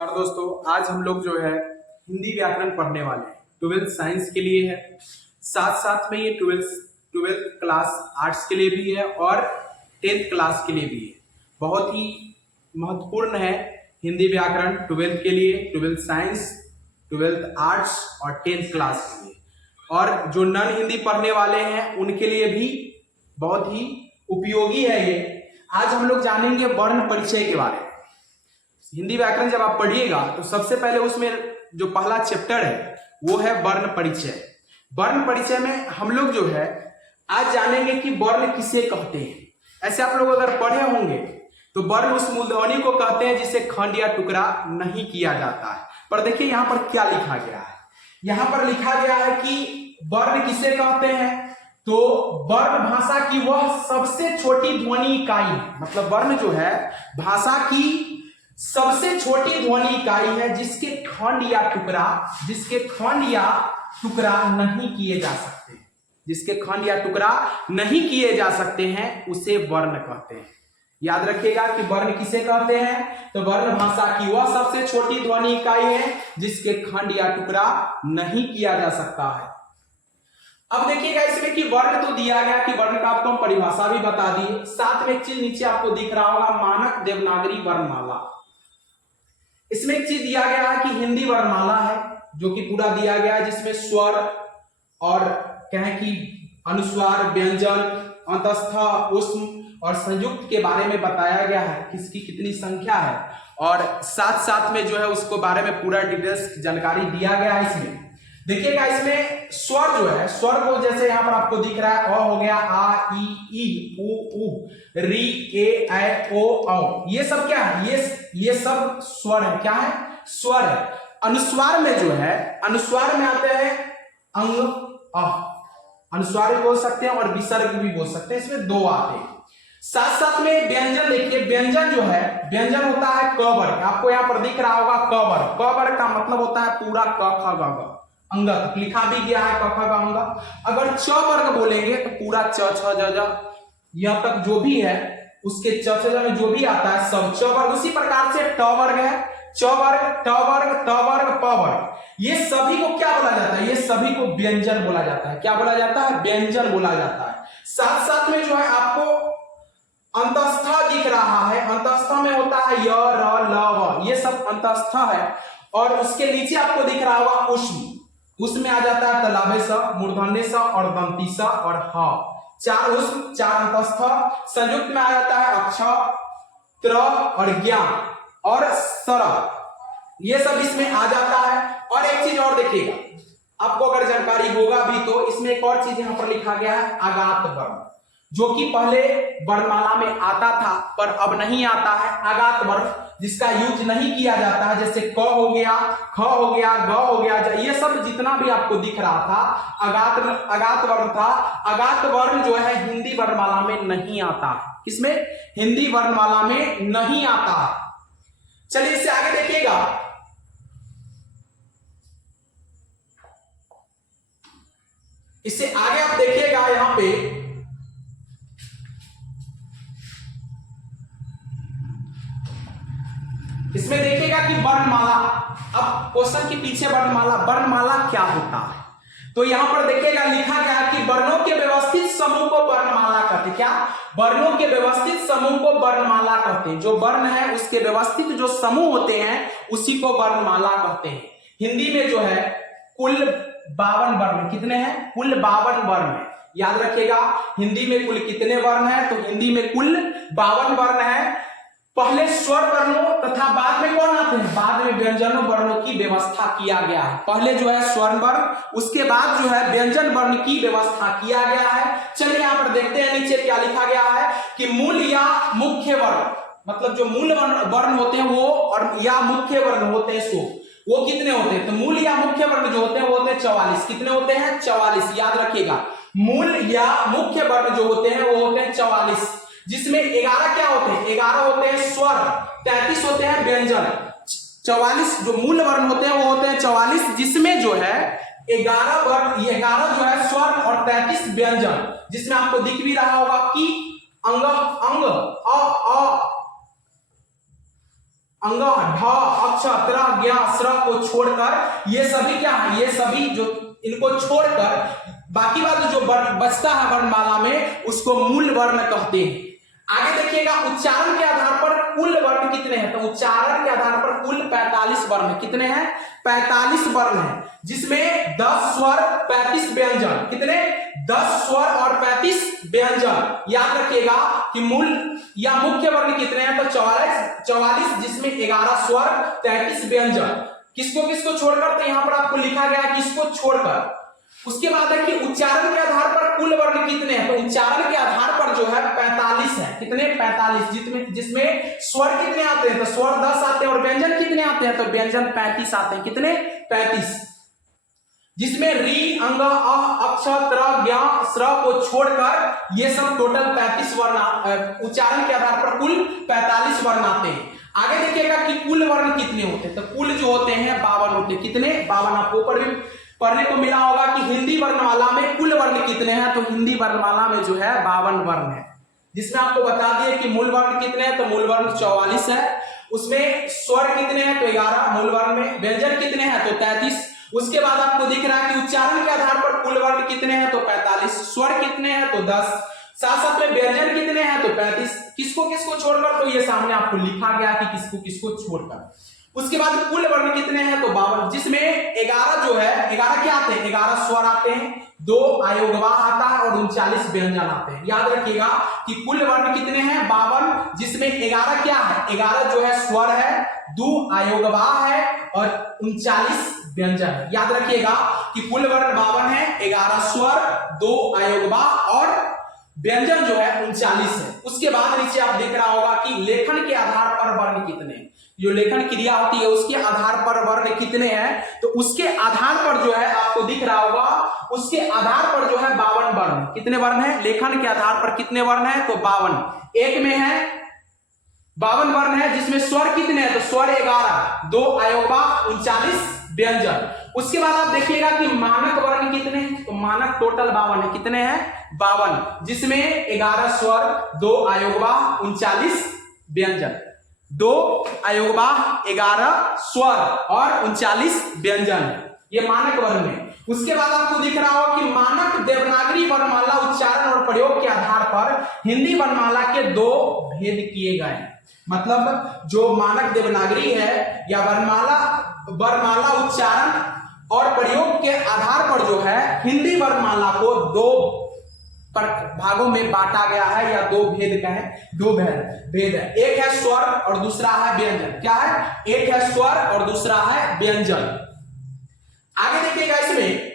और दोस्तों आज हम लोग जो है हिंदी व्याकरण पढ़ने वाले हैं। 12th साइंस के लिए है, साथ साथ में ये 12th क्लास आर्ट्स के लिए भी है और 10th क्लास के लिए भी है। बहुत ही महत्वपूर्ण है हिंदी व्याकरण 12th के लिए, 12th साइंस, 12th आर्ट्स और 10th क्लास के लिए। और जो नॉन हिंदी पढ़ने वाले हैं उनके लिए भी बहुत ही उपयोगी है ये। आज हम लोग जानेंगे वर्ण परिचय के बारे में। हिंदी व्याकरण जब आप पढ़िएगा तो सबसे पहले उसमें जो पहला चैप्टर है वो है वर्ण परिचय। वर्ण परिचय में हम लोग जो है आज जानेंगे कि वर्ण किसे कहते हैं। ऐसे आप लोग अगर पढ़े होंगे तो वर्ण उस मूलध्वनि को कहते हैं जिसे खंड या टुकड़ा नहीं किया जाता है। पर देखिए यहाँ पर क्या लिखा गया है। यहाँ पर लिखा गया है कि वर्ण किसे कहते हैं, तो वर्ण भाषा की वह सबसे छोटी ध्वनि इकाई, मतलब वर्ण जो है भाषा की सबसे छोटी ध्वनि इकाई है जिसके खंड या टुकड़ा नहीं किए जा सकते, जिसके खंड या टुकड़ा नहीं किए जा सकते हैं उसे वर्ण कहते हैं। याद रखिएगा कि वर्ण किसे कहते हैं, तो वर्ण भाषा की वह सबसे छोटी ध्वनि इकाई है जिसके खंड या टुकड़ा नहीं किया जा सकता है। अब देखिएगा इसमें कि वर्ण तो दिया गया कि वर्ण का आपको हम परिभाषा भी बता दिए, साथ में एक चीज नीचे आपको दिख रहा होगा मानक देवनागरी वर्णमाला। इसमें एक चीज दिया गया है कि हिंदी वर्णमाला है जो कि पूरा दिया गया है, जिसमें स्वर और कहें कि अनुस्वार, व्यंजन, अंतस्थ, ऊष्म और संयुक्त के बारे में बताया गया है, किसकी कितनी संख्या है, और साथ साथ में जो है उसको बारे में पूरा डिटेल्स जानकारी दिया गया है। इसमें देखिएगा इसमें स्वर जो है, स्वर को जैसे यहाँ पर आपको दिख रहा है, अ हो गया, आ, ई, उ, री, ए, ऐ, ओ, औ, ये सब क्या है, ये सब स्वर है। क्या है? स्वर है। अनुस्वार में जो है, अनुस्वार में आते हैं अंग, अनुस्वार भी बोल सकते हैं और विसर्ग भी बोल सकते हैं, इसमें दो आते हैं। साथ साथ में व्यंजन देखिए, व्यंजन जो है, व्यंजन होता है क वर्ग, आपको यहाँ पर दिख रहा होगा क वर्ग। क वर्ग का मतलब होता है पूरा क ख ग घ, अंग लिखा भी गया है क ख ग अंग। अगर च वर्ग बोलेंगे तो पूरा च छ ज ज यहां तक जो भी है उसके च छ ज में जो भी आता है सब च वर्ग। उसी प्रकार से ट वर्ग है, च वर्ग, ट वर्ग, त वर्ग, प वर्ग, ये सभी को क्या बोला जाता है? ये सभी को व्यंजन बोला जाता है। क्या बोला जाता है? व्यंजन बोला जाता है। साथ साथ में जो है आपको अंतस्थ दिख रहा है, अंतस्थ में होता है य, र, ल, व, ये सब अंतस्थ है। और उसके नीचे आपको दिख रहा होगा ऊष्म, उसमें आ जाता है तलाबे स, मूर्धन्य स और दंती स और ह, चार ऊष्म, चार अंतस्थ। संयुक्त में आ जाता है अक्ष, त्र और ज्ञा और सर, ये सब इसमें आ जाता है। और एक चीज और देखिएगा, आपको अगर जानकारी होगा भी तो इसमें एक और चीज यहां पर लिखा गया है आगात वर्ण, जो कि पहले वर्णमाला में आता था पर अब नहीं आता है। आगात वर्ण जिसका यूज नहीं किया जाता है, जैसे क हो गया, ख हो गया, ग हो गया, ये सब जितना भी आपको दिख रहा था आगात वर्ण था। आगात वर्ण जो है हिंदी वर्णमाला में नहीं आता है। किसमें? हिंदी वर्णमाला में नहीं आता है। चलिए इससे आगे देखिएगा, इससे आगे आप देखिएगा यहां पे इसमें देखिएगा कि वर्णमाला, अब क्वेश्चन के पीछे वर्णमाला क्या होता है, तो यहां पर देखिएगा लिखा गया कि वर्णों के व्यवस्थित समूह को वर्णमाला कहते हैं। क्या? वर्णों के व्यवस्थित समूह को वर्णमाला कहते हैं। जो वर्ण है उसके व्यवस्थित जो समूह होते हैं उसी को वर्णमाला कहते हैं। हिंदी में जो है कुल 52 वर्ण, कितने हैं? कुल 52 वर्ण है। याद रखिएगा हिंदी में कुल कितने वर्ण है, तो हिंदी में कुल 52 वर्ण है। पहले स्वर वर्णों तथा बाद में कौन आते हैं? बाद में व्यंजनों वर्णों की व्यवस्था किया गया है। पहले जो है स्वर्ण वर्ण, उसके बाद जो है व्यंजन वर्ण की व्यवस्था किया गया है। चलिए यहाँ पर देखते हैं नीचे क्या लिखा गया है कि मूल या मुख्य वर्ण, मतलब जो मूल वर्ण होते हैं वो और या मुख्य वर्ण होते हैं सो वो कितने होते हैं? तो मूल या मुख्य वर्ण जो होते हैं वो होते हैं 44। कितने होते हैं? 44। याद रखिएगा मूल या मुख्य वर्ण जो होते हैं वो होते हैं 44, जिसमें 11 क्या होते हैं? 11 होते हैं स्वर, 33 होते हैं व्यंजन। 44 जो मूल वर्ण होते हैं वो होते हैं 44, जिसमें जो है 11 वर्ण, 11 जो है स्वर और 33 व्यंजन, जिसमें आपको दिख भी रहा होगा कि अंग, अंग, अ, अंग, ढ, अक्ष, त्र, ज्ञ, स्र को छोड़कर ये सभी क्या है, ये सभी जो इनको छोड़कर बाकी बात जो वर्ण बचता है वर्णमाला में उसको मूल वर्ण कहते हैं। आगे देखिएगा उच्चारण के आधार पर कुल वर्ण कितने हैं, तो उच्चारण के आधार पर कुल 45 वर्ण कितने हैं, 45 वर्ण हैं, जिसमें 10 स्वर 35 व्यंजन, कितने 10 स्वर और 35 व्यंजन। याद रखिएगा कि मूल या मुख्य वर्ण कितने हैं, तो 44 जिसमें 11 स्वर 33 व्यंजन। किसको किसको छोड़कर, तो यहां पर आपको लिखा गया है किसको छोड़कर। उसके बाद है कि उच्चारण के आधार पर कुल वर्ण कितने हैं, तो उच्चारण के आधार पर जो है 45 है, कितने 45, जिसमें स्वर कितने आते हैं, तो स्वर 10 आते हैं और व्यंजन कितने आते हैं, तो व्यंजन 35 आते हैं, कितने 35, जिसमें री, अंग, अ, अक्ष, त्र, ज्ञ, स्र को छोड़कर ये सब टोटल 35 वर्ण उच्चारण के आधार पर कुल 45 वर्ण आते हैं। आगे देखिएगा कि कुल वर्ण कितने होते हैं, तो कुल जो होते हैं 52 होते हैं, कितने 52। आपको पढ़ने को मिला होगा कि हिंदी वर्णमाला में कुल वर्ण कितने हैं, तो हिंदी वर्णमाला में जो है 52 वर्ण है, जिसमें आपको बता दिए कि मूल वर्ण कितने हैं, तो मूल वर्ण 44 है, उसमें स्वर कितने हैं, तो 11 मूल वर्ण में, व्यंजन कितने हैं, तो 33। उसके बाद आपको दिख रहा है कि उच्चारण के आधार पर कुल वर्ण कितने हैं, तो 45, स्वर कितने हैं, तो 10, साथ साथ में व्यंजन कितने हैं, तो 35। किसको किसको छोड़कर, तो ये सामने आपको लिखा गया कि किसको किसको छोड़कर। उसके बाद कुल वर्ण कितने हैं, तो 52, जिसमें 11 जो है 11 क्या आते हैं, 11 स्वर आते हैं, 2 अयोगवाह आता है और 39 व्यंजन आते हैं। याद रखिएगा कि कुल वर्ण कितने हैं 52, जिसमें 11 क्या है, 11 जो है स्वर है, 2 अयोगवाह है और 39 व्यंजन है। याद रखिएगा कि कुल वर्ण 52 है, 11 स्वर, 2 अयोगवाह और व्यंजन जो है 39 है। उसके बाद नीचे आप देख रहा होगा कि लेखन के आधार पर वर्ण कितने, जो लेखन क्रिया होती है उसके आधार पर वर्ण कितने हैं, तो उसके आधार पर जो है आपको दिख रहा होगा, उसके आधार पर जो है 52 वर्ण। कितने वर्ण है, लेखन के आधार पर कितने वर्ण है, तो 52। एक में है 52 वर्ण है, जिसमें स्वर कितने हैं, तो स्वर 11, 2 अयोगवाह 39 व्यंजन। उसके बाद आप देखिएगा कि मानक वर्ण कितने हैं, तो मानक टोटल 52 है, कितने हैं 52, जिसमें 11 स्वर, 2 अयोगवाह 39 व्यंजन, 2 अयोगवाह 11 स्वर और 39 व्यंजन, ये मानक वर्ण में। उसके बाद आपको दिख रहा होगा कि मानक देवनागरी वर्णमाला उच्चारण और प्रयोग के आधार पर हिंदी वर्णमाला के 2 भेद किए गए। मतलब जो मानक देवनागरी है या वर्णमाला उच्चारण और प्रयोग के आधार पर जो है हिंदी वर्णमाला को 2 भागों में बांटा गया है, या 2 भेद का है, 2 भेद है। एक है स्वर और दूसरा है व्यंजन। क्या है, एक है स्वर और दूसरा है व्यंजन। आगे देखिएगा इसमें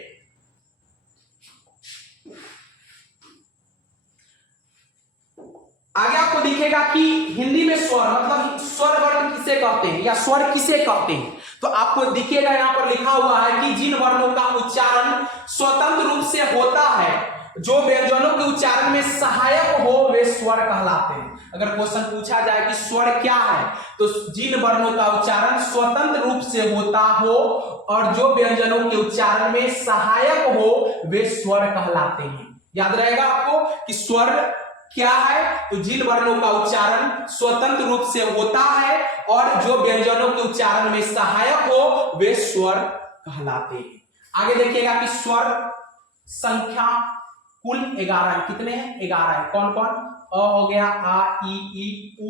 आगे आपको दिखेगा कि हिंदी में स्वर मतलब स्वर वर्ण किसे कहते हैं या स्वर किसे कहते हैं, तो आपको दिखेगा यहां पर लिखा हुआ है कि जिन वर्णों का उच्चारण स्वतंत्र रूप से होता है, जो व्यंजनों के उच्चारण में सहायक हो, वे स्वर कहलाते हैं। अगर क्वेश्चन पूछा जाए कि स्वर क्या है, तो जिन वर्णों का उच्चारण स्वतंत्र रूप से होता हो और जो व्यंजनों के उच्चारण में सहायक हो, वे स्वर कहलाते हैं। याद रहेगा आपको कि स्वर क्या है, तो जिन वर्णों का उच्चारण स्वतंत्र रूप से होता है और जो व्यंजनों के उच्चारण में सहायक हो, वे स्वर कहलाते हैं। आगे देखिएगा कि स्वर संख्या कुल 11 है। कितने हैं, 11 है। कौन कौन, अ हो गया, आ, ई, उ,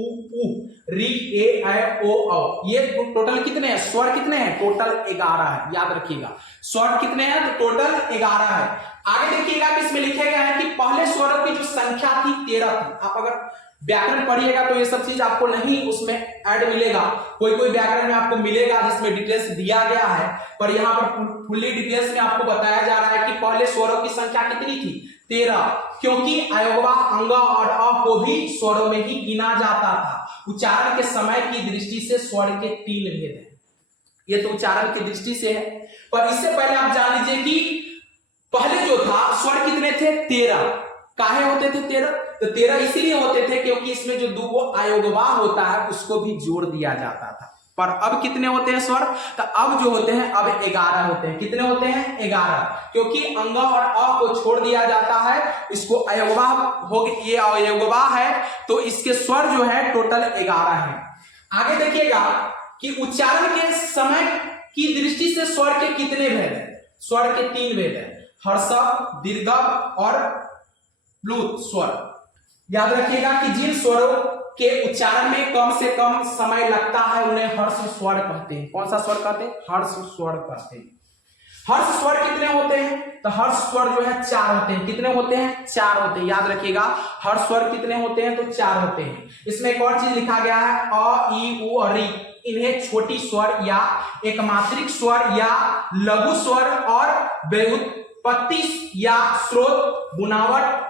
री, ए, ऐ, ओ, औ। ये टोटल कितने हैं, स्वर कितने हैं, टोटल 11 है। याद रखिएगा स्वर कितने हैं, तो टोटल 11 है। आगे देखिएगा कि इसमें लिखे गए हैं कि पहले स्वरों की जो संख्या थी 13 थी। आप अगर व्याकरण पढ़िएगा तो ये सब चीज आपको नहीं उसमें ऐड मिलेगा, कोई कोई व्याकरण में आपको मिलेगा जिसमें डिटेल्स दिया गया है, पर यहाँ पर फुल्ली डिटेल्स में आपको बताया जा रहा है कि पहले स्वरों की संख्या कितनी थी, 13, क्योंकि अयोगवाह, अंग और अ को भी स्वरों में ही गिना जाता था। उच्चारण के समय की दृष्टि से स्वर के 3 भेद हैं। ये तो उच्चारण की दृष्टि से है, पर इससे पहले आप जान लीजिए कि पहले जो था स्वर कितने थे, 13। काहे होते थे 13, तो 13 इसलिए होते थे क्योंकि इसमें जो 2 अयोगवाह होता है उसको भी जोड़ दिया जाता था। पर अब कितने होते हैं स्वर, तो अब जो होते हैं अब 11 होते हैं। कितने होते हैं, 11, क्योंकि अंग और अ को छोड़ दिया जाता है, इसको अयोगवाह हो गए, ये अयोगवाह है तो इसके स्वर जो है टोटल 11 है। आगे देखिएगा कि उच्चारण के समय की दृष्टि से स्वर के कितने भेद हैं। स्वर के 3 भेद हैं, हर्षव, दीर्घव और प्लुत स्वर। याद रखिएगा कि जिन स्वरों के उच्चारण में कम से कम समय लगता है उन्हें हर्ष स्वर कहते हैं। कौन सा स्वर कहते हैं? हर्ष स्वर कहते हैं। हर्ष स्वर कितने होते हैं? तो हर्ष स्वर जो है 4 होते हैं। कितने होते हैं? 4 होते हैं। याद रखिएगा हर्ष स्वर कितने होते हैं? तो 4 होते हैं। इसमें एक और चीज लिखा गया है, अ, ई, उ और इ। इन्हें छोटी स्वर या एकमात्रिक स्वर या लघु स्वर और व्युत्पत्ति या स्रोत बुनावट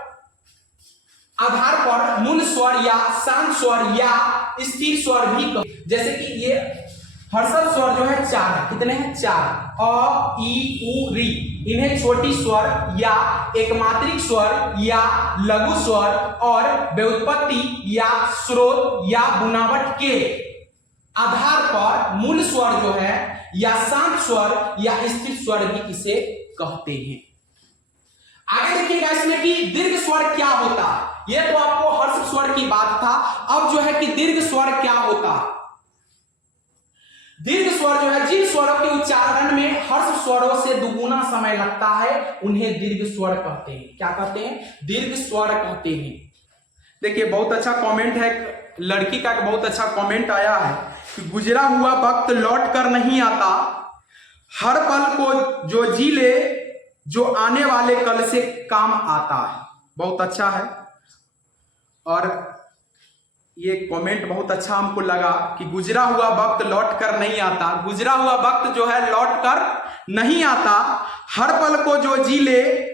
आधार पर मूल स्वर या शांत स्वर या स्थिर स्वर भी। जैसे कि ये हर्षव स्वर जो है 4 है। कितने हैं? 4। अ, ई, उ, री। इन्हें छोटी स्वर या एकमात्रिक स्वर या लघु स्वर और व्युत्पत्ति या स्रोत या बुनावट के आधार पर मूल स्वर जो है या शांत स्वर या स्थिर स्वर भी इसे कहते हैं। आगे देखिएगा इसमें कि दीर्घ स्वर क्या होता है। यह तो आपको हर्ष स्वर की बात था। अब जो है कि दीर्घ स्वर क्या होता है। दीर्घ स्वर जो है जिन स्वरों के उच्चारण में हर्ष स्वरों से दुगुना समय लगता है उन्हें दीर्घ स्वर कहते हैं। क्या कहते हैं? दीर्घ स्वर कहते हैं। देखिए बहुत अच्छा कमेंट है, लड़की का बहुत अच्छा कमेंट आया है कि गुजरा हुआ वक्त लौट कर नहीं आता, हर पल को जो जी ले जो आने वाले कल से काम आता है। बहुत अच्छा है। और ये कमेंट बहुत अच्छा हमको लगा कि गुजरा हुआ वक्त लौट कर नहीं आता। गुजरा हुआ वक्त जो है लौट कर नहीं आता, हर पल को जो जी ले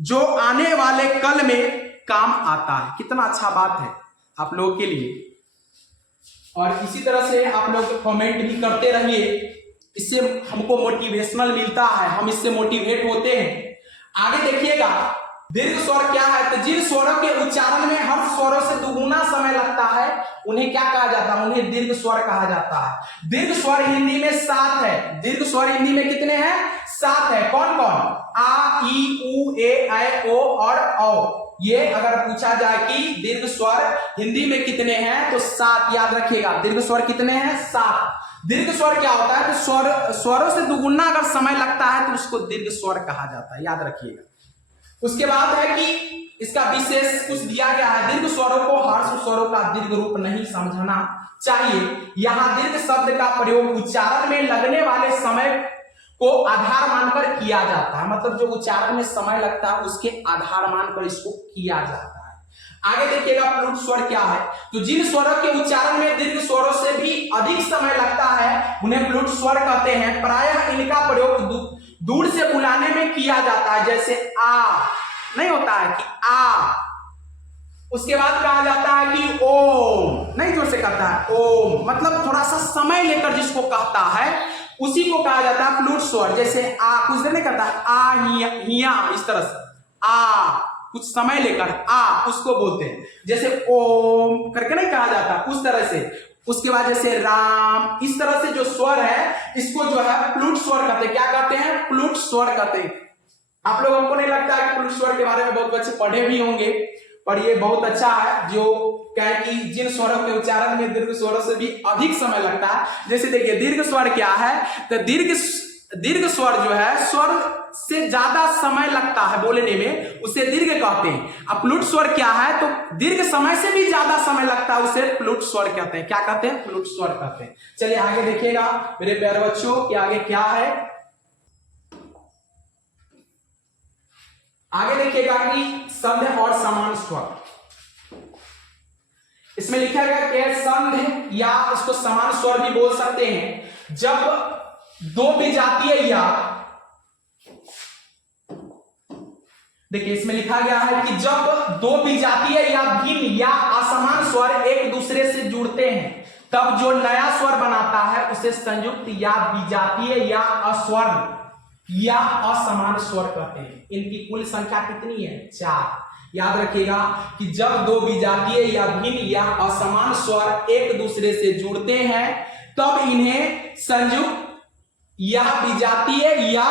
जो आने वाले कल में काम आता है। कितना अच्छा बात है आप लोगों के लिए। और इसी तरह से आप लोग कमेंट भी करते रहिए, इससे हमको मोटिवेशनल मिलता है, हम इससे मोटिवेट होते हैं। आगे देखिएगा दीर्घ स्वर क्या है। तो जिन स्वरों के उच्चारण में हर्ष स्वरों से दुगुना समय लगता है उन्हें क्या कहा जाता है? उन्हें दीर्घ स्वर कहा जाता है। दीर्घ स्वर हिंदी में 7 है। दीर्घ स्वर हिंदी में कितने हैं? 7 है। कौन कौन? आ, ई, उ, ए, ऐ, ओ और औ। ये अगर पूछा जाए कि दीर्घ स्वर हिंदी में कितने हैं तो 7। याद रखिएगा दीर्घ स्वर कितने हैं? 7। दीर्घ स्वर क्या होता है? तो स्वरों से दुगुना अगर समय लगता है तो उसको दीर्घ स्वर कहा जाता है। याद रखिएगा। उसके बाद है कि इसका विशेष कुछ दिया गया है। दीर्घ स्वरों को हर्ष स्वरों का दीर्घ रूप नहीं समझना चाहिए। यहाँ दीर्घ शब्द का प्रयोग उच्चारण में लगने वाले समय को आधार मानकर किया जाता है। मतलब जो उच्चारण में समय लगता है उसके आधार मानकर इसको किया जाता है। आगे देखिएगा प्लुत स्वर क्या है। तो जिन स्वरों के उच्चारण में दीर्घ स्वरों से भी अधिक समय लगता है उन्हें प्लुत स्वर कहते हैं। प्रायः इनका प्रयोग दूर से बुलाने में किया जाता है। जैसे आ नहीं होता है कि आ, उसके बाद कहा जाता है कि ओम, नहीं जोर से कहता है ओम, मतलब थोड़ा सा समय लेकर जिसको कहता है उसी को कहा जाता है प्लुत स्वर। जैसे आ कुछ देर नहीं कहता है आ, हिया, इस तरह से आ कुछ समय लेकर आ उसको बोलते हैं। जैसे ओम करके नहीं कहा जाता उस तरह से। उसके बाद जैसे राम, इस तरह से जो स्वर है इसको जो है प्लुत स्वर कहते हैं। क्या कहते हैं? प्लुत स्वर कहते हैं। आप लोग, हमको नहीं लगता है कि प्लुत स्वर के बारे में बहुत बच्चे पढ़े भी होंगे, पर ये बहुत अच्छा है जो कहे कि जिन स्वरों के उच्चारण में दीर्घ स्वरों से भी अधिक समय लगता है। जैसे देखिए दीर्घ स्वर क्या है। तो दीर्घ स्वर जो है स्वर से ज्यादा समय लगता है बोलने में, उसे दीर्घ कहते हैं। अब प्लुत स्वर क्या है? तो दीर्घ समय से भी ज्यादा समय लगता है, उसे प्लुत स्वर कहते हैं। क्या कहते हैं? प्लुत स्वर कहते हैं। चलिए आगे देखिएगा मेरे प्यारे बच्चों कि आगे क्या है। आगे देखिएगा कि संध और समान स्वर। इसमें लिखा गया कि संध या इसको समान स्वर भी बोल सकते हैं जब दो विजातीय या, देखिए इसमें लिखा गया है कि जब दो विजातीय या भिन्न या असमान स्वर एक दूसरे से जुड़ते हैं तब जो नया स्वर बनाता है उसे संयुक्त या विजातीय या अस्वर्ण या असमान स्वर कहते हैं। इनकी कुल संख्या कितनी है? 4। याद रखिएगा कि जब दो विजातीय या भिन्न या असमान स्वर एक दूसरे से जुड़ते हैं तब इन्हें संयुक्त या विजातीय या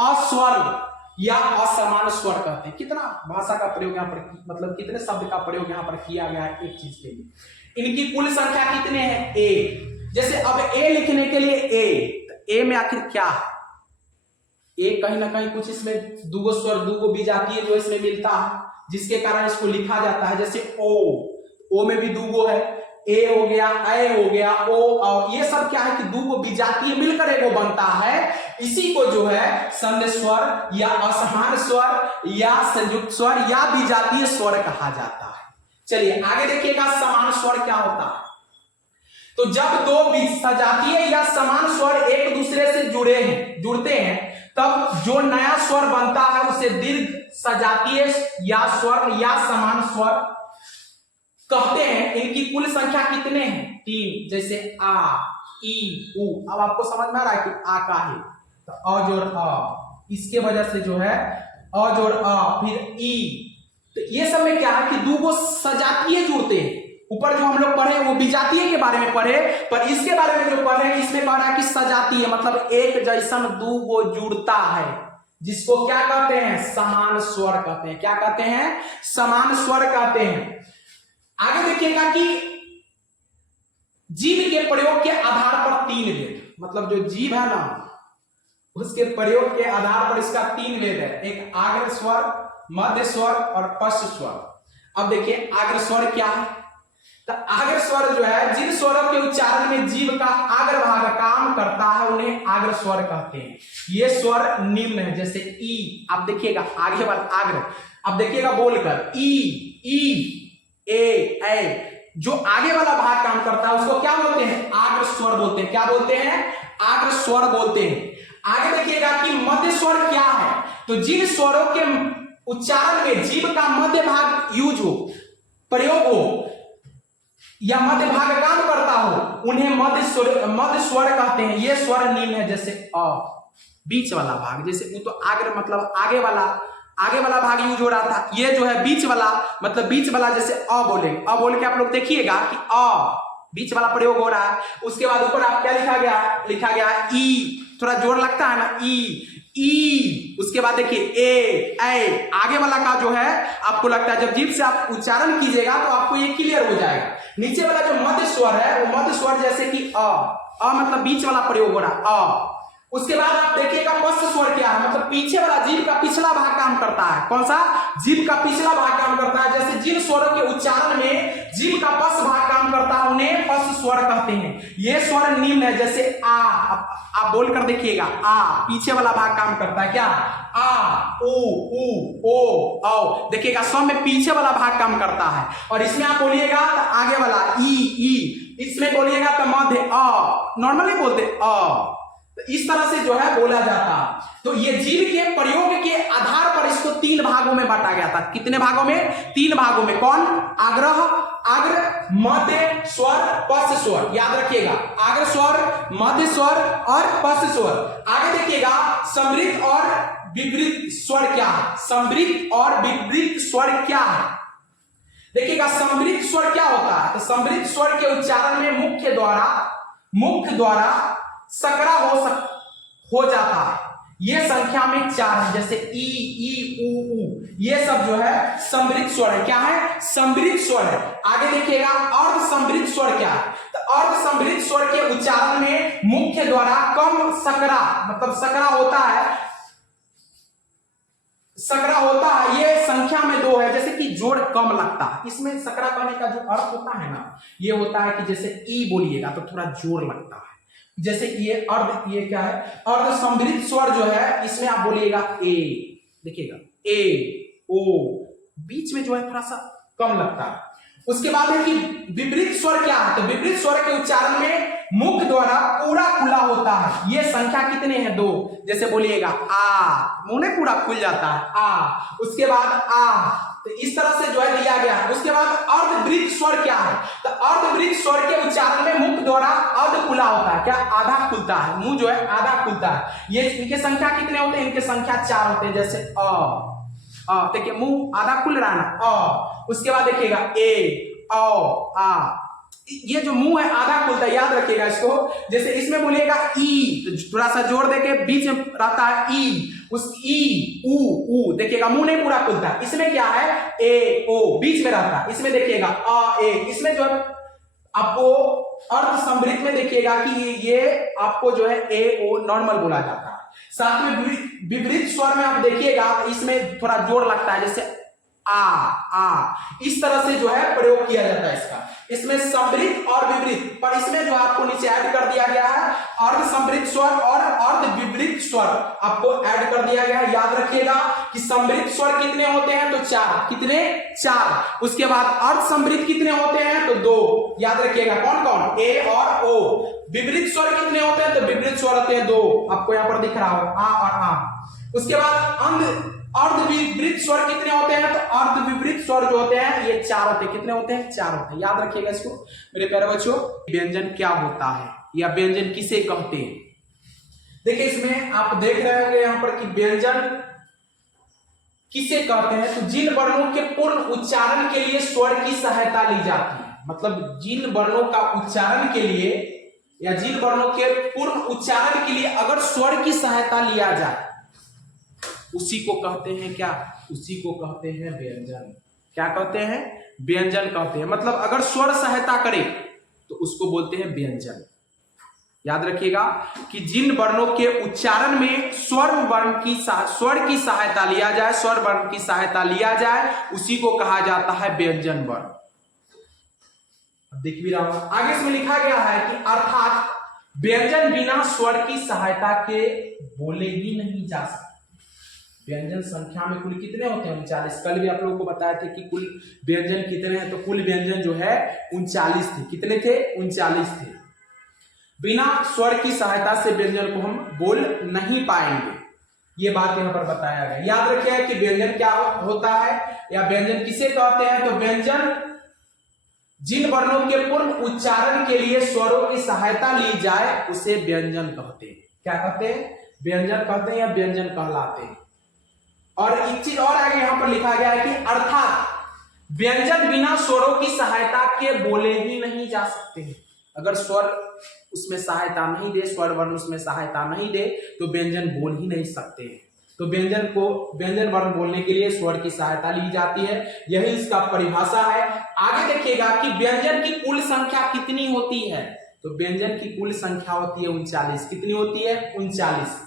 अस्वर्ण या असमान स्वर कहते हैं। कितना भाषा का प्रयोग यहाँ पर, मतलब कितने शब्द का प्रयोग यहाँ पर किया गया है एक चीज के लिए। इनकी कुल संख्या कितने हैं? एक। जैसे अब ए लिखने के लिए ए में आखिर क्या है? ए कहीं ना कहीं कुछ इसमें दूगो स्वर दूगो विजातीय जो इसमें मिलता है, जिसके कारण इसको लिखा जाता है। जैसे ओ में भी दूगो है, ए हो गया, ए हो गया, ओ, और ये सब क्या है कि दूगो विजातीय मिलकर एगो बनता है। इसी को जो है संध स्वर या असमान स्वर या संयुक्त स्वर या विजातीय स्वर कहा जाता है। चलिए आगे देखिएगा, समान स्वर क्या होता है। तो जब दो सजातीय या समान स्वर एक दूसरे से जुड़ते हैं तब जो नया स्वर बनता है उसे दीर्घ सजातीय या स्वर या समान स्वर कहते हैं। इनकी कुल संख्या कितने हैं? 3। जैसे आ, ई, उ। अब आपको समझ में आ रहा है कि आ का है तो अ जोड़ अ, इसके वजह से जो है अ जोड़ अ, फिर ई। तो ये सब में क्या है कि दूगो सजातीय जुड़ते हैं। ऊपर जो हम लोग पढ़े वो विजातीय के बारे में पढ़े, पर इसके बारे में जो पढ़े इसमें कह रहा है कि सजातीय मतलब एक जैसन दूगो जुड़ता है, जिसको क्या कहते हैं? समान स्वर कहते हैं। क्या कहते हैं? समान स्वर कहते हैं। आगे देखिएगा कि जीव के प्रयोग के आधार पर 3 वेद, मतलब जो जीव है ना उसके प्रयोग के आधार पर इसका 3 वेद है। एक आग्र स्वर, मध्य स्वर और पश्च स्वर। अब देखिए आग्र स्वर क्या है? तो आग्र स्वर जो है जिन स्वरों के उच्चारण में जीव का आग्र भाग काम करता है उन्हें आग्र स्वर कहते हैं। ये स्वर निम्न है, जैसे ई। आप देखिएगा आगे वाला आग्र, अब देखिएगा बोलकर ई, ए। जो आगे वाला भाग काम करता है उसको क्या बोलते हैं? आग्र स्वर बोलते हैं। क्या बोलते हैं? आग्र स्वर बोलते हैं। आगे देखिएगा कि मध्य स्वर क्या है? तो जिन स्वरों के उच्चारण में जीव का मध्य भाग यूज हो, प्रयोग हो या मध्य भाग काम करता हो उन्हें मध्य स्वर कहते हैं। ये स्वर निम्न है, जैसे अ, बीच वाला भाग। जैसे वो तो आग्र मतलब आगे वाला भाग यूज हो रहा था, ये जो है बीच वाला मतलब बीच वाला। जैसे अ बोल के आप लोग देखिएगा कि अ बीच वाला प्रयोग हो रहा है। उसके बाद ऊपर आप क्या लिखा गया ई, थोड़ा जोर लगता है ना, ई। उसके बाद देखिए ए। आगे वाला का जो है आपको लगता है जब जीभ से आप उच्चारण कीजिएगा तो आपको ये क्लियर हो जाएगा। नीचे वाला जो मध्य स्वर है वो मध्य स्वर जैसे कि अ मतलब बीच वाला प्रयोग हो रहा है अ। उसके बाद आप देखिएगा पश्च स्वर क्या है? मतलब पीछे वाला जीभ का पिछला भाग काम करता है। कौन सा? जीभ का पिछला भाग काम करता है। जैसे जिन स्वरों के उच्चारण में जीभ का पश्च भाग काम करता है उन्हें पश्च स्वर कहते हैं। ये स्वर निम्न है, जैसे आ। आप बोलकर देखिएगा आ, पीछे वाला भाग काम करता है। क्या? आ, उ, ओ, औ। देखिएगा सब में पीछे वाला भाग काम करता है। और इसमें आप बोलिएगा तो आगे वाला ई। इसमें बोलिएगा तो मध्य अ, नॉर्मली बोलते अ। तो इस तरह से जो है बोला जाता। तो ये जीव के प्रयोग के आधार पर इसको 3 भागों में बांटा गया था। कितने भागों में? 3 भागों में। कौन? आग्र, मध्य स्वर, पश्च स्वर। याद रखिएगा, आग्र स्वर, मध्य स्वर और पश्च स्वर। आगे देखिएगा समृद्ध और विपरीत स्वर क्या है? समृद्ध और विपरीत स्वर क्या है? देखिएगा समृद्ध स्वर क्या होता है? तो समृद्ध स्वर के उच्चारण में मुख्य द्वारा सकरा हो जाता है। ये संख्या में 4 है, जैसे ई, उ। ये सब जो है समृद्ध स्वर है। क्या है? समृद्ध स्वर है। आगे देखिएगा अर्ध समृद्ध स्वर क्या है? तो अर्ध समृद्ध स्वर के उच्चारण में मुख्य द्वारा कम सकरा मतलब सकरा होता है। ये संख्या में 2 है, जैसे कि जोड़ कम लगता है। इसमें सकरा कहने का जो अर्थ होता है ना, ये होता है कि जैसे ई बोलिएगा तो थोड़ा जोर लगता है। जैसे ये अर्ध, ये क्या है? अर्ध समृद्ध स्वर जो है इसमें आप बोलिएगा ए। देखिएगा ए, ओ, बीच में जो है थोड़ा सा कम लगता है। उसके बाद है कि विपरीत स्वर क्या है? तो विपरीत स्वर के उच्चारण में मुख द्वारा पूरा खुला होता है। ये संख्या कितने हैं? 2। जैसे बोलिएगा आ, मुंह नहीं पूरा खुल जाता है आ। उसके बाद आ। तो इस तरह से जो है दिया गया है। उसके बाद अर्धवृत्त स्वर क्या है? तो अर्धवृत्त स्वर के उच्चारण में मुख द्वारा अर्ध खुला होता है। क्या? आधा खुलता है, मुंह जो है आधा खुलता है। ये इनके संख्या कितने होते हैं? इनके संख्या 4 होते हैं। जैसे देखिए मुंह आधा खुल रहा है ना उसके बाद देखिएगा ए, औ, आ। ये जो मुंह है आधा खुलता है, याद रखिएगा इसको। जैसे इसमें बोलिएगा ई, तो थोड़ा सा जोर देके बीच में रहता है ई। उस ई, उ। देखिएगा मुंह नहीं पूरा खुलता। इसमें क्या है? ए, ओ, बीच में रहता है। इसमें देखिएगा अ, ए। इसमें जो है आपको अर्ध समृद्ध में देखिएगा कि ये आपको जो है ए ओ नॉर्मल बोला जाता है। साथ में विपरीत स्वर में आप देखिएगा इसमें थोड़ा जोर लगता है, जैसे आ इस तरह से जो है प्रयोग किया जाता है इसका। इसमें समृद्ध और विपरीत, पर इसमें जो आपको नीचे ऐड कर दिया गया है अर्ध समृद्ध स्वर और अर्ध विपरीत स्वर आपको ऐड कर दिया गया है। याद रखिएगा कि समृद्ध स्वर कितने होते हैं, तो 4। कितने? 4। उसके बाद अर्ध समृद्ध कितने होते हैं, तो 2। याद रखिएगा कौन कौन, ए और ओ। विपरीत स्वर कितने होते हैं, तो विपरीत स्वर होते हैं 2। आपको यहां पर दिख रहा हो आ और आ। उसके बाद अर्ध विपरीत स्वर कितने होते हैं, तो अर्ध विपरीत स्वर जो होते हैं ये 4 होते हैं। कितने होते हैं? 4 होते हैं। याद रखिएगा इसको मेरे प्यारे बच्चों। व्यंजन क्या होता है या व्यंजन किसे कहते हैं? देखिए इसमें आप देख रहे होंगे यहां पर कि व्यंजन किसे कहते हैं, तो जिन वर्णों के पूर्ण उच्चारण के लिए स्वर की सहायता ली जाती है। मतलब जिन वर्णों का उच्चारण के लिए या जिन वर्णों के पूर्ण उच्चारण के लिए अगर स्वर की सहायता लिया जाए उसी को कहते हैं क्या? उसी को कहते हैं व्यंजन। क्या कहते हैं? व्यंजन कहते हैं। मतलब अगर स्वर सहायता करे तो उसको बोलते हैं व्यंजन। याद रखिएगा कि जिन वर्णों के उच्चारण में स्वर की सहायता लिया जाए, स्वर वर्ण की सहायता लिया जाए, उसी को कहा जाता है व्यंजन वर्ण। दिख भी रहा होगा आगे इसमें लिखा गया है कि अर्थात व्यंजन बिना स्वर की सहायता के बोले ही नहीं जा सकते। व्यंजन संख्या में कुल कितने होते हैं? 39। कल भी आप लोगों को बताया थे कि कुल व्यंजन कितने हैं, तो कुल व्यंजन जो है 39 थे। कितने थे? 39 थे। बिना स्वर की सहायता से व्यंजन को हम बोल नहीं पाएंगे, ये बात यहां पर बताया गया। याद रखिए कि व्यंजन क्या होता है या व्यंजन किसे कहते हैं, तो व्यंजन जिन वर्णों के पूर्ण उच्चारण के लिए स्वरों की सहायता ली जाए उसे व्यंजन कहते हैं। क्या कहते हैं? व्यंजन कहते हैं या व्यंजन कहलाते हैं। और एक चीज और आगे यहां पर लिखा गया है कि अर्थात व्यंजन बिना स्वरों की सहायता के बोले ही नहीं जा सकते हैं। अगर स्वर उसमें सहायता नहीं दे, स्वर वर्ण उसमें सहायता नहीं दे तो व्यंजन बोल ही नहीं सकते हैं। तो व्यंजन वर्ण बोलने के लिए स्वर की सहायता ली जाती है, यही इसका परिभाषा है। आगे देखिएगा कि व्यंजन की कुल संख्या कितनी होती है, तो व्यंजन की कुल संख्या होती है 39। कितनी होती है? 39।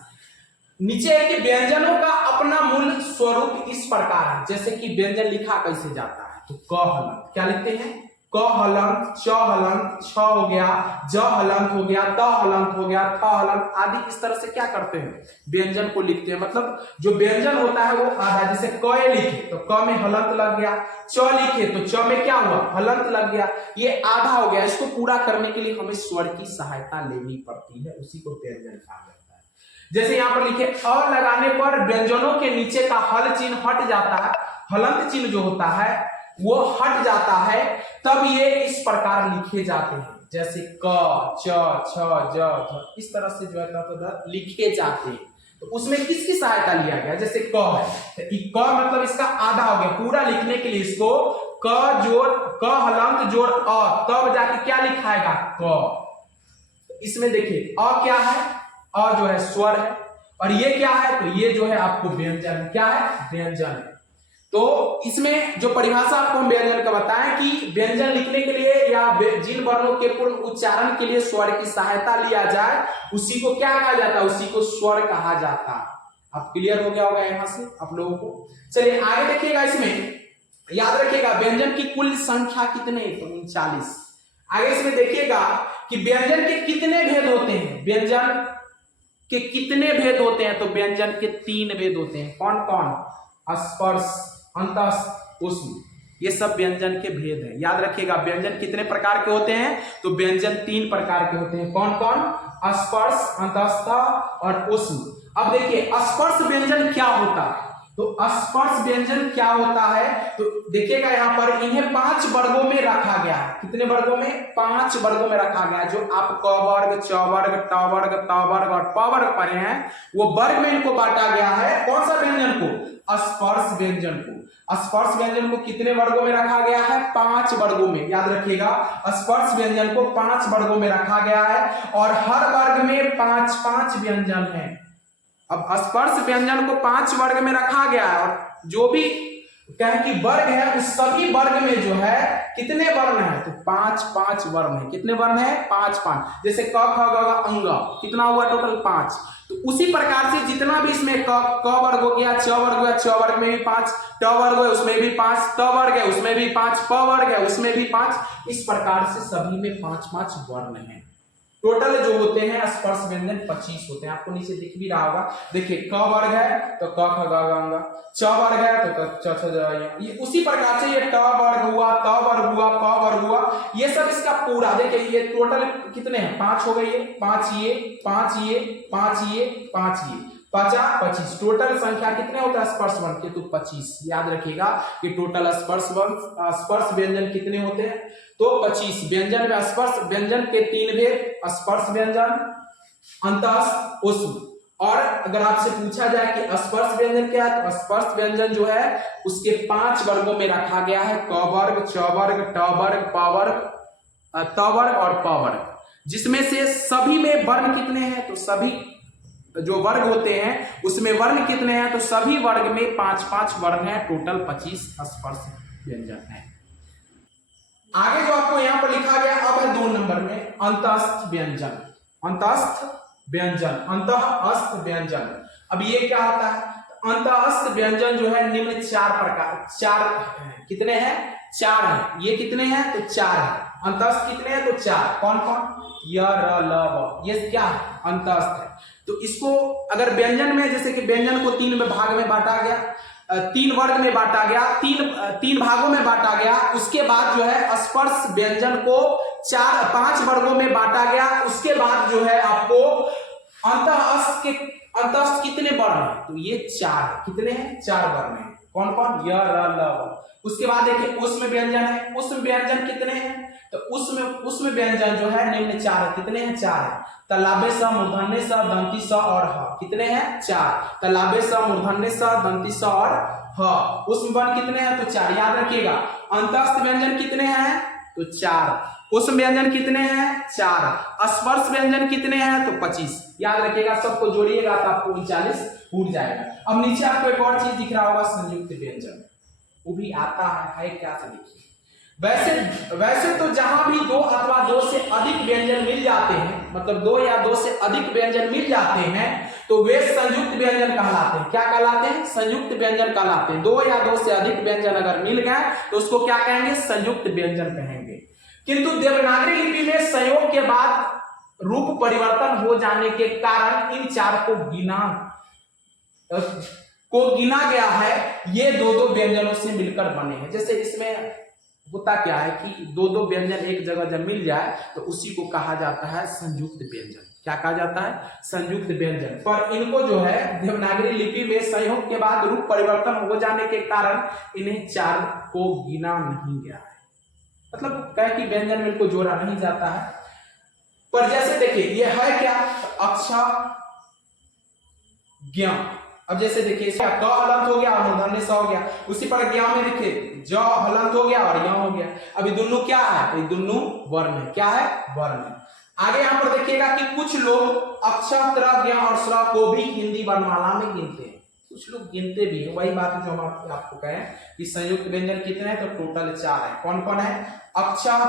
नीचे है कि व्यंजनों का अपना मूल स्वरूप इस प्रकार है। जैसे कि व्यंजन लिखा कैसे जाता है, तो क हलंत क्या लिखते हैं? क हलंत, च हलंत, छ हो गया, ज हलंत हो गया, त हलंत हो गया, थ हलंत आदि। इस तरह से क्या करते हैं? व्यंजन को लिखते हैं। मतलब जो व्यंजन होता है वो आधा, जैसे क लिखे तो क में हलंत लग गया, च लिखे तो च में क्या हुआ? हलंत लग गया, ये आधा हो गया। इसको पूरा करने के लिए हमें स्वर की सहायता लेनी पड़ती है, उसी को व्यंजन कहा जाता है। जैसे यहां पर लिखे अ लगाने पर व्यंजनों के नीचे का हल चिन्ह हट जाता है, हलंत चिन्ह जो होता है वो हट जाता है, तब ये इस प्रकार लिखे जाते हैं। जैसे क, च, छ, ज, झ, इस तरह से जो है लिखे जाते हैं। तो उसमें किसकी सहायता लिया गया? जैसे क है तो क मतलब इसका आधा हो गया। पूरा लिखने के लिए इसको क जोड़ क हलंत जोड़ अ, तब जाके क्या लिखाएगा? क। इसमें देखिए अ क्या है? अ जो है स्वर है, और ये क्या है? तो ये जो है आपको व्यंजन। क्या है? व्यंजन है। तो इसमें जो परिभाषा आपको हम व्यंजन का बताएं कि व्यंजन लिखने के लिए या जिन वर्णों के पूर्ण उच्चारण के लिए स्वर की सहायता लिया जाए उसी को क्या कहा जाता है? उसी को स्वर कहा जाता है। अब क्लियर हो गया होगा यहां से आप लोगों को। चलिए आगे देखिएगा, इसमें याद रखिएगा व्यंजन की कुल संख्या कितने? तो 39। आगे इसमें देखिएगा कि व्यंजन के कितने भेद होते हैं। व्यंजन के कितने भेद होते हैं? तो व्यंजन के 3 भेद होते हैं। कौन कौन? स्पर्श, अंतस्थ, ऊष्म, ये सब व्यंजन के भेद है। याद रखिएगा व्यंजन कितने प्रकार के होते हैं? तो व्यंजन 3 प्रकार के होते हैं। कौन कौन? स्पर्श, अंतस्थ और ऊष्म। अब देखिए स्पर्श व्यंजन क्या होता है, तो स्पर्श व्यंजन क्या होता है, तो देखिएगा यहां पर इन्हें 5 वर्गों में रखा गया है। कितने वर्गों में? 5 वर्गों में रखा गया है। जो आप क वर्ग, च वर्ग, ट वर्ग, त वर्ग और प वर्ग पढ़े हैं वो वर्ग में इनको बांटा गया है। कौन सा व्यंजन को? स्पर्श व्यंजन को। स्पर्श व्यंजन को कितने वर्गों में रखा गया है? 5 वर्गों में। याद रखिएगा स्पर्श व्यंजन को 5 वर्गों में रखा गया है और हर वर्ग में 5-5 व्यंजन है। अब स्पर्श व्यंजन को 5 वर्ग में रखा गया है और जो भी क्या है कि वर्ग है, उस सभी वर्ग में जो है कितने वर्ण है, तो 5 5 वर्ण है। कितने वर्ण है, 5 5। जैसे क ख ग घ अंग, कितना हुआ टोटल 5। तो उसी प्रकार से जितना भी इसमें क वर्ग हो गया, च वर्ग हो गया, च वर्ग में भी 5, ट वर्ग है उसमें भी 5, त वर्ग है उसमें भी 5, प वर्ग है उसमें भी 5। इस प्रकार से सभी में 5 5 वर्ण है। टोटल जो होते हैं स्पर्श व्यंजन 25 होते हैं। आपको नीचे दिख भी रहा होगा, देखिए क वर्ग है तो क ख ग घ अंग, च वर्ग है तो च छ ज य। ये उसी प्रकार से ये ट वर्ग हुआ, त वर्ग हुआ, प वर्ग हुआ, ये सब इसका पूरा। देखिए ये टोटल कितने हैं, 5 हो गए, ये 5 ये 5 ये 5 ये 5 ये 5 25। टोटल संख्या कितने होता है स्पर्श वर्ण के, तो 25। याद रखिएगा कि टोटल स्पर्श व्यंजन कितने होते हैं, तो 25। व्यंजन में स्पर्श व्यंजन के 3 भेद, स्पर्श व्यंजन, अंतःस्थ, ऊष्म। और अगर आपसे पूछा जाए कि स्पर्श व्यंजन क्या है, तो स्पर्श व्यंजन जो है उसके 5 वर्गों में रखा गया है, क वर्ग, च वर्ग, ट वर्ग, प वर्ग, त वर्ग और प वर्ग। जिसमें से सभी में वर्ण कितने हैं, तो सभी जो वर्ग होते हैं उसमें वर्ण कितने हैं, तो सभी वर्ग में 5 5 वर्ण है। टोटल 25 स्पर्श व्यंजन है। आगे जो आपको यहां पर लिखा गया अब है 2 नंबर में अंतःस्थ व्यंजन। अंतःस्थ व्यंजन, अंतःस्थ व्यंजन। अब ये क्या होता है, अंतःस्थ व्यंजन जो है निम्न 4 प्रकार, 4 कितने हैं, 4 है। ये कितने हैं, तो 4 है। अंतःस्थ कितने हैं, तो 4। कौन कौन, य र ल व, ये क्या है, अंतःस्थ है। तो इसको अगर व्यंजन में, जैसे कि व्यंजन को 3 में भाग में बांटा गया, 3 वर्ग में बांटा गया, 3 भागों में बांटा गया। उसके बाद जो है स्पर्श व्यंजन को 5 वर्गों में बांटा गया। उसके बाद जो है आपको अंतःस्थ कितने वर्ण है, तो ये 4 है। कितने हैं, 4 वर्ण है। कौन कौन, य र ल व। उसके बाद देखिए ऊष्म व्यंजन है। ऊष्म व्यंजन कितने हैं, तो ऊष्म व्यंजन जो है निम्न 4 है। कितने हैं, 4 है। तलाबे स, मूर्धन्य स, दंती स और ह। कितने हैं, 4। तलाबे स, मूर्धन्य स, दंती स और ह। ऊष्म वर्ण कितने हैं, तो 4। याद रखिएगा अंतःस्थ व्यंजन कितने हैं, तो 4। ऊष्म व्यंजन कितने हैं, 4। स्पर्श व्यंजन कितने हैं, तो 25। याद रखिएगा, सबको जोड़िएगा तो आपको 39 फूट जाएगा। अब नीचे आपको एक और चीज दिख रहा होगा, संयुक्त व्यंजन, वो भी आता है क्या से देखिए। वैसे तो जहां भी 2 अथवा 2 से अधिक व्यंजन मिल जाते हैं, मतलब 2 या 2 से अधिक व्यंजन मिल जाते हैं, तो वे संयुक्त व्यंजन कहलाते हैं। क्या कहलाते हैं, संयुक्त व्यंजन कहलाते हैं। 2 या 2 से अधिक व्यंजन अगर मिल गए तो उसको क्या कहेंगे, संयुक्त व्यंजन कहेंगे। किंतु देवनागरी लिपि में संयोग के बाद रूप परिवर्तन हो जाने के कारण इन 4 को गिना गया है। ये 2 व्यंजनों से मिलकर बने हैं। जैसे इसमें होता क्या है कि 2 व्यंजन एक जगह जब मिल जाए तो उसी को कहा जाता है संयुक्त व्यंजन। क्या कहा जाता है, संयुक्त व्यंजन। पर इनको जो है देवनागरी लिपि में संयोग के बाद रूप परिवर्तन हो जाने के कारण इन्हें 4 को गिना नहीं गया है। मतलब कह कि व्यंजन में इनको जोड़ा नहीं जाता है। पर जैसे देखिए ये है क्या, अक्षा ज्ञ। अब जैसे देखिए क हलंत हो गया और मूर्धन्य स हो गया। उसी पर ज्ञ में देखिए ज हलंत हो गया और य हो गया। अभी दोनों क्या है, तो दोनों वर्ण है। क्या है, वर्ण है। आगे यहां पर देखिएगा कि कुछ लोग अक्षर, ज्ञ और स्र को भी हिंदी वर्णमाला में गिनते हैं। कुछ लोग गिनते भी हैं। वही बात जो हम आपको कहें कि संयुक्त व्यंजन कितने हैं, तो टोटल 4 है। कौन कौन है, अक्षर,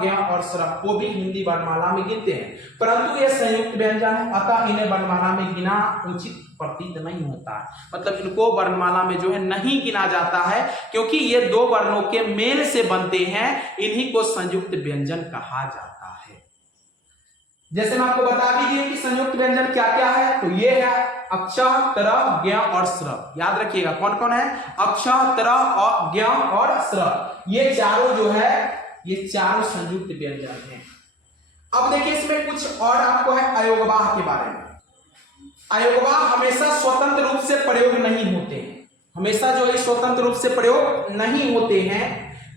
ज्ञ और स्र को भी हिंदी वर्णमाला में गिनते हैं, परंतु ये संयुक्त व्यंजन है, अतः इन्हें वर्णमाला में गिना उचित प्रतीत नहीं होता है। मतलब इनको वर्णमाला में जो है नहीं गिना जाता है, क्योंकि ये 2 वर्णों के मेल से बनते हैं। इन्हीं को संयुक्त व्यंजन कहा जाता है। जैसे मैं आपको बता दीजिए कि संयुक्त व्यंजन क्या क्या है, तो ये है अक्षर, ज्ञ और स्र। याद रखिएगा कौन कौन है, अक्षर, ज्ञ और स्र। ये चारों जो है ये चारों संयुक्त व्यंजन हैं। अब देखिए इसमें कुछ और आपको है अयोगवाह के बारे में। अयोगवाह हमेशा स्वतंत्र रूप से प्रयोग नहीं होते हैं। हमेशा जो है स्वतंत्र रूप से प्रयोग नहीं होते हैं,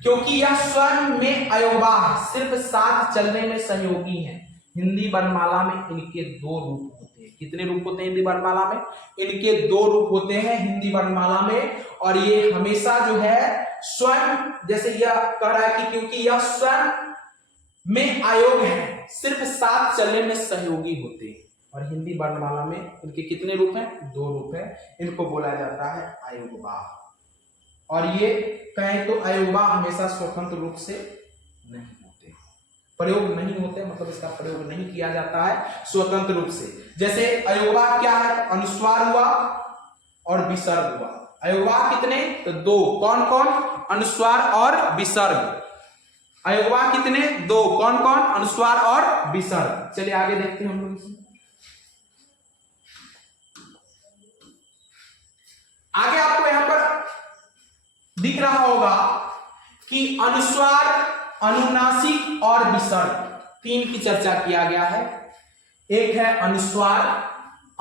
क्योंकि यह स्वयं में अयोगवाह सिर्फ साथ चलने में सहयोगी है। हिंदी वर्णमाला में इनके 2 रूप होते हैं। कितने रूप होते हैं हिंदी वर्णमाला में, इनके 2 रूप होते हैं हिंदी वर्णमाला में। और ये हमेशा जो है स्वयं, जैसे यह कह रहा है कि क्योंकि यह स्वयं में अयोग है, सिर्फ साथ चलने में सहयोगी होते हैं। और हिंदी वर्णमाला में इनके कितने रूप हैं, 2 रूप हैं। इनको बोला जाता है अयोगवाह। और ये कहें तो अयोवा हमेशा स्वतंत्र रूप से नहीं होते, प्रयोग नहीं होते, मतलब इसका प्रयोग नहीं किया जाता है स्वतंत्र रूप से। जैसे अयोवा क्या है, अनुस्वार हुआ और विसर्ग हुआ। अयोवा कितने, तो दो, कौन कौन, अनुस्वार और विसर्ग। अयोवा कितने, दो, कौन कौन, अनुस्वार और विसर्ग। चलिए आगे देखते हैं हम लोग इसे। आगे आपको यहां पर दिख रहा होगा कि अनुस्वार, अनुनासिक और विसर्ग, तीन की चर्चा किया गया है। एक है अनुस्वार,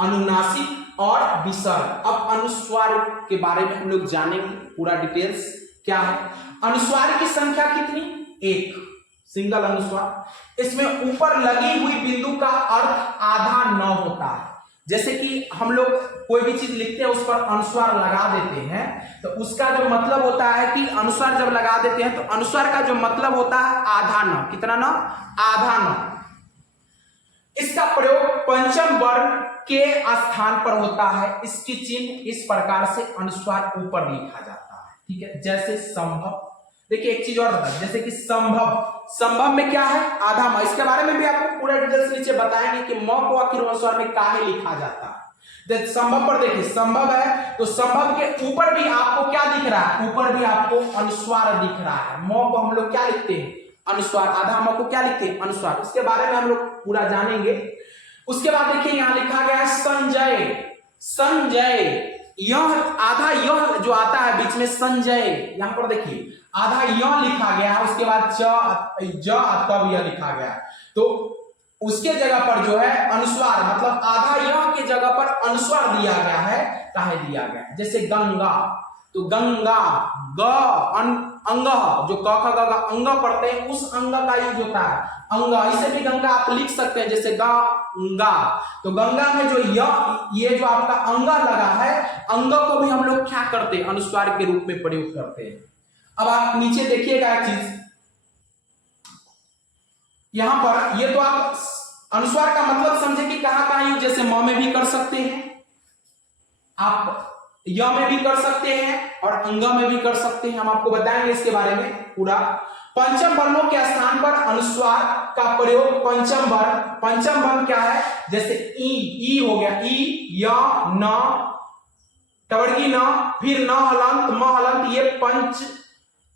अनुनासिक और विसर्ग। अब अनुस्वार के बारे में हम लोग जानेंगे पूरा डिटेल्स क्या है। अनुस्वार की संख्या कितनी, एक, सिंगल अनुस्वार। इसमें ऊपर लगी हुई बिंदु का अर्थ आधा न होता है। जैसे कि हम लोग कोई भी चीज लिखते हैं उस पर अनुस्वार लगा देते हैं, तो उसका जो मतलब होता है कि अनुस्वार जब लगा देते हैं तो अनुस्वार का जो मतलब होता है आधा न, कितना न, आधा न। इसका प्रयोग पंचम वर्ण के स्थान पर होता है। इसकी चिन्ह इस प्रकार से अनुस्वार ऊपर लिखा जाता है, ठीक है। जैसे संभव, देखिए एक चीज और बता, जैसे कि संभव, संभव में क्या है, आधा म। इसके बारे में भी आपको पूरा डिटेल्स नीचे बताएंगे कि म को आखिर अनुस्वार में काहे लिखा जाता है। संभव पर देखिए, संभव है तो संभव के ऊपर भी आपको क्या दिख रहा है, ऊपर भी आपको अनुस्वार दिख रहा है। म को हम लोग क्या लिखते हैं, अनुस्वार, आधा म को क्या लिखते हैं, अनुस्वार। उसके बारे में हम लोग पूरा जानेंगे। उसके बाद देखिए यहां लिखा गया है संजय, संजय, यह आधा यह जो आता है बीच में संजय, यहां पर देखिए आधा यह लिखा गया है, उसके बाद ज तब यह लिखा गया, तो उसके जगह पर जो है अनुस्वार, मतलब आधा यह के जगह पर अनुस्वार दिया गया है, काहे दिया गया है। जैसे गंगा, तो गंगा, ग अंग, जो क ख ग अंग पढ़ते हैं उस अंग का यूज होता है अंग। इसे भी गंगा आप लिख सकते हैं, जैसे गंगा, तो गंगा में जो ये जो आपका अंग लगा है, अंग को भी हम लोग क्या करते हैं, अनुस्वार के रूप में प्रयोग करते हैं। अब आप नीचे देखिएगा एक चीज, यहां पर ये तो आप अनुस्वार का मतलब समझे कि कहां कहां यूज, जैसे म में भी कर सकते हैं आप, य में भी कर सकते हैं और अंग में भी कर सकते हैं। हम आपको बताएंगे इसके बारे में पूरा। पंचम वर्णों के स्थान पर अनुस्वार का प्रयोग पंचम वर्ण, पंचम वर्ण क्या है, जैसे ई हो गया, ई, य, न, टवर्गी न, फिर न हलंत, म हलंत, ये पंच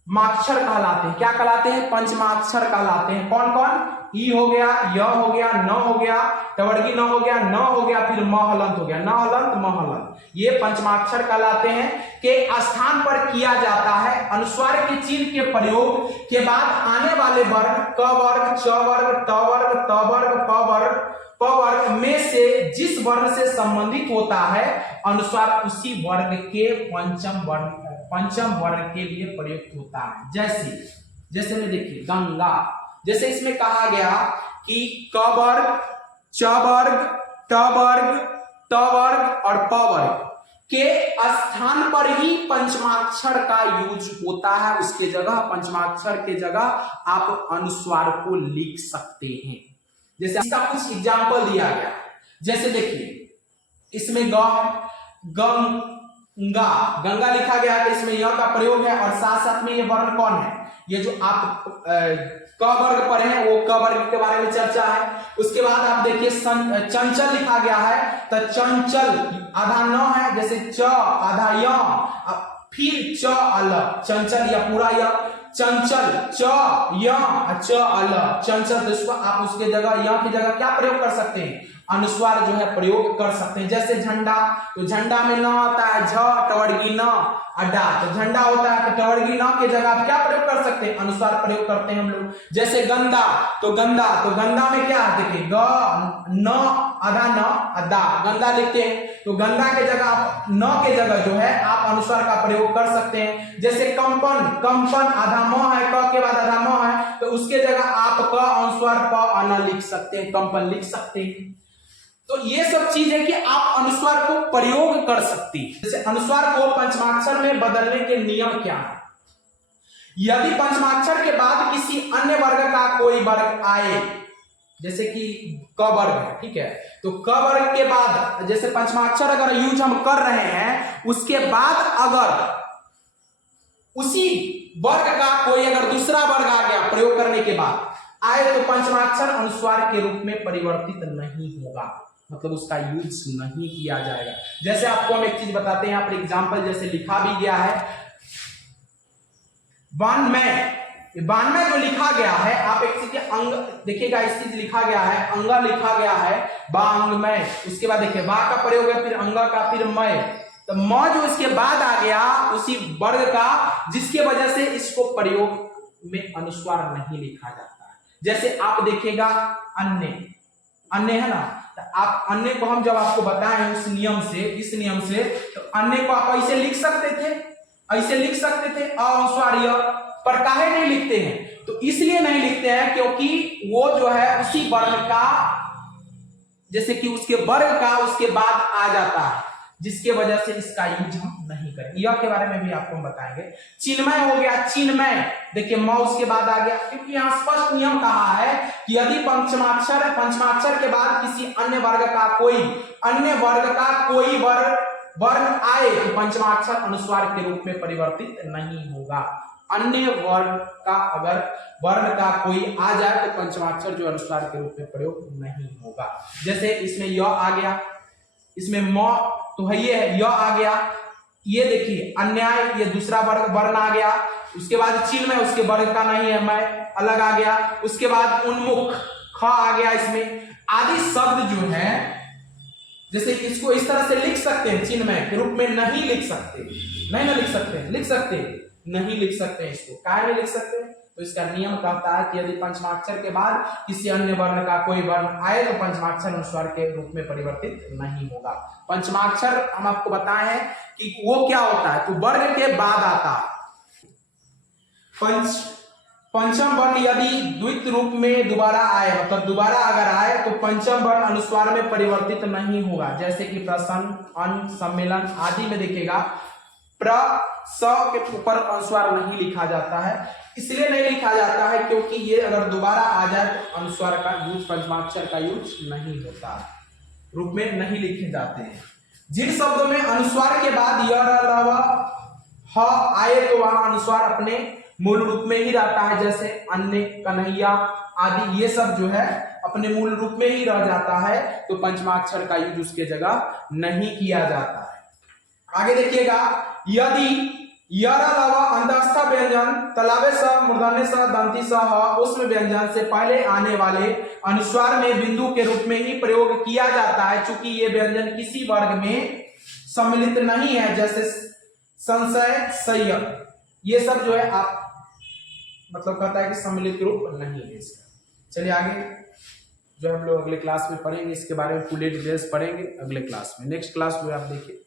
माक्षर कहलाते हैं। क्या कहलाते हैं, पंचमाक्षर कहलाते हैं। कौन कौन, ई हो गया, य हो गया, न हो गया, टवर्गी न हो गया, न हो गया, फिर म हलंत हो गया, न हलंत, म हलंत, ये पंचमाक्षर कहलाते हैं। के स्थान पर किया जाता है। अनुस्वार के चिन्ह के प्रयोग के बाद आने वाले वर्ण क वर्ग, च वर्ग, ट वर्ग, त वर्ग, प वर्ग में से जिस वर्ण से संबंधित होता है अनुस्वार, उसी वर्ग के पंचम वर्ण के लिए प्रयुक्त होता है। जैसे में देखिए गंगा, जैसे इसमें कहा गया कि क वर्ग, च वर्ग, ट वर्ग, त वर्ग और प वर्ग के स्थान पर ही पंचमाक्षर का यूज होता है। उसके जगह, पंचमाक्षर के जगह आप अनुस्वार को लिख सकते हैं। जैसे इसका कुछ एग्जाम्पल दिया गया, जैसे देखिए इसमें गंगा, गंगा लिखा गया है तो इसमें यह का प्रयोग है और साथ साथ में ये वर्ण कौन है, ये जो आप क वर्ग पढ़े हैं वो क वर्ग के बारे में चर्चा है। उसके बाद आप देखिए चंचल लिखा गया है, तो चंचल आधा न है, जैसे च आधा य, फिर च अल, चंचल या पूरा य, चंचल, च य च अल, चंचल, तो इसको आप उसके जगह य की जगह क्या प्रयोग कर सकते हैं, अनुस्वार जो है प्रयोग कर सकते हैं। जैसे झंडा, तो झंडा में न आता है झ, टवर्गी न, अड्डा, तो झंडा होता है तो टवर्गी न के जगह आप क्या प्रयोग कर सकते हैं, अनुस्वार प्रयोग करते हैं हम लोग। जैसे गंदा, तो गंदा में क्या है, देखिए ग न आधा न अद्दा, गंदा लिखते हैं तो गंदा के जगह आप न के जगह जो है आप अनुस्वार का प्रयोग कर सकते हैं। जैसे कंपन आधा म है, क के बाद आधा म है, तो उसके जगह आप क अनुस्वार प अन लिख सकते हैं, कंपन लिख सकते हैं। तो ये सब चीज है कि आप अनुस्वार को प्रयोग कर सकती है। जैसे अनुस्वार को पंचमाक्षर में बदलने के नियम क्या है, यदि पंचमाक्षर के बाद किसी अन्य वर्ग का कोई वर्ग आए, जैसे कि क वर्ग है, ठीक है, तो क वर्ग के बाद जैसे पंचमाक्षर अगर यूज हम कर रहे हैं, उसके बाद अगर उसी वर्ग का कोई अगर दूसरा वर्ग आ गया प्रयोग करने के बाद आए तो पंचमाक्षर अनुस्वार के रूप में परिवर्तित नहीं होगा, मतलब उसका यूज नहीं किया जाएगा। जैसे आपको हम एक चीज बताते हैं, यहाँ पर एग्जाम्पल जैसे लिखा भी गया है 92 जो लिखा गया है, आप एक चीज के अंग देखिएगा, इस चीज लिखा गया है अंगा लिखा गया है बांगमय, उसके बाद देखिए बा का प्रयोग है, फिर अंगा का, फिर मय, तो म जो इसके बाद आ गया उसी वर्ग का, जिसके वजह से इसको प्रयोग में अनुस्वार नहीं लिखा जाता है। जैसे आप देखिएगा अन्य है ना, तो आप अन्य को हम जब आपको बताएं उस नियम से, इस नियम से, तो अन्य को आप ऐसे लिख सकते थे, ऐसे लिख सकते थे अनुस्वार य, पर काहे नहीं लिखते हैं? तो इसलिए नहीं लिखते हैं क्योंकि वो जो है उसी वर्ण का, जैसे कि उसके वर्ग का उसके बाद आ जाता है, जिसके वजह से इसका यूज हम नहीं करेंगे। यह के बारे में भी आपको हम बताएंगे। चिन्मय हो गया, चिन्मय देखिए म उसके बाद आ गया, क्योंकि यहाँ स्पष्ट नियम कहा है कि यदि पंचमाक्षर के बाद किसी अन्य वर्ग का कोई वर्ण आए तो पंचमाक्षर अनुस्वार के रूप में परिवर्तित नहीं होगा। अन्य वर्ण का अगर वर्ण का कोई आ जाए तो पंचमाक्षर जो अनुस्वार के रूप में प्रयोग नहीं होगा। जैसे इसमें य आ गया, इसमें म तो है, ये है य आ गया, ये देखिए अन्याय, ये दूसरा वर्ण आ गया, उसके बाद चिन्मय उसके वर्ग का नहीं है, मैं अलग आ गया, उसके बाद उन्मुख ख आ गया। इसमें आदि शब्द जो है, जैसे इसको इस तरह से लिख सकते हैं, चिन्मय के रूप में नहीं लिख सकते, नहीं ना लिख सकते, लिख सकते नहीं लिख सकते हैं, इसको काहे नहीं लिख सकते? तो इसका नियम कहता है कि यदि पंचमाक्षर के बाद किसी अन्य वर्ण का कोई वर्ण आए तो पंचमाक्षर अनुस्वार के रूप में परिवर्तित नहीं होगा। पंचमाक्षर हम आपको बताए हैं कि वो क्या होता है, तो वर्ग के बाद आता है। पंचम वर्ण यदि द्वित रूप में दोबारा आए, मतलब दोबारा अगर आए तो पंचम वर्ण अनुस्वार में परिवर्तित नहीं होगा। जैसे कि प्रश्न, अन, सम्मेलन आदि में देखिएगा प्र स के ऊपर अनुस्वार नहीं लिखा जाता है। इसलिए नहीं लिखा जाता है क्योंकि ये अगर दोबारा आ जाए तो अनुस्वार का यूज, पंचमाक्षर का यूज नहीं होता, रूप में नहीं लिखे जाते हैं। जिन शब्दों में अनुस्वार के बाद य, र, ल, व, ह आए तो वहां अनुस्वार अपने मूल रूप में ही रहता है, जैसे अन्य, कन्हैया आदि, ये सब जो है अपने मूल रूप में ही रह जाता है, तो पंचमाक्षर का यूज उसके जगह नहीं किया जाता है। आगे देखिएगा, यदि यर, लव, अंतस्थ व्यंजन तलावे स, मूर्धन्य स, दंती स, ह उसमें व्यंजन से पहले आने वाले अनुस्वार में बिंदु के रूप में ही प्रयोग किया जाता है, चूंकि ये व्यंजन किसी वर्ग में सम्मिलित नहीं है, जैसे संशय, सय, ये सब जो है आप मतलब कहता है कि सम्मिलित रूप नहीं है इसका। चलिए आगे जो हम लोग अगले क्लास में पढ़ेंगे, इसके बारे में पूरे डिटेल्स पढ़ेंगे अगले क्लास में। नेक्स्ट क्लास में आप देखिए।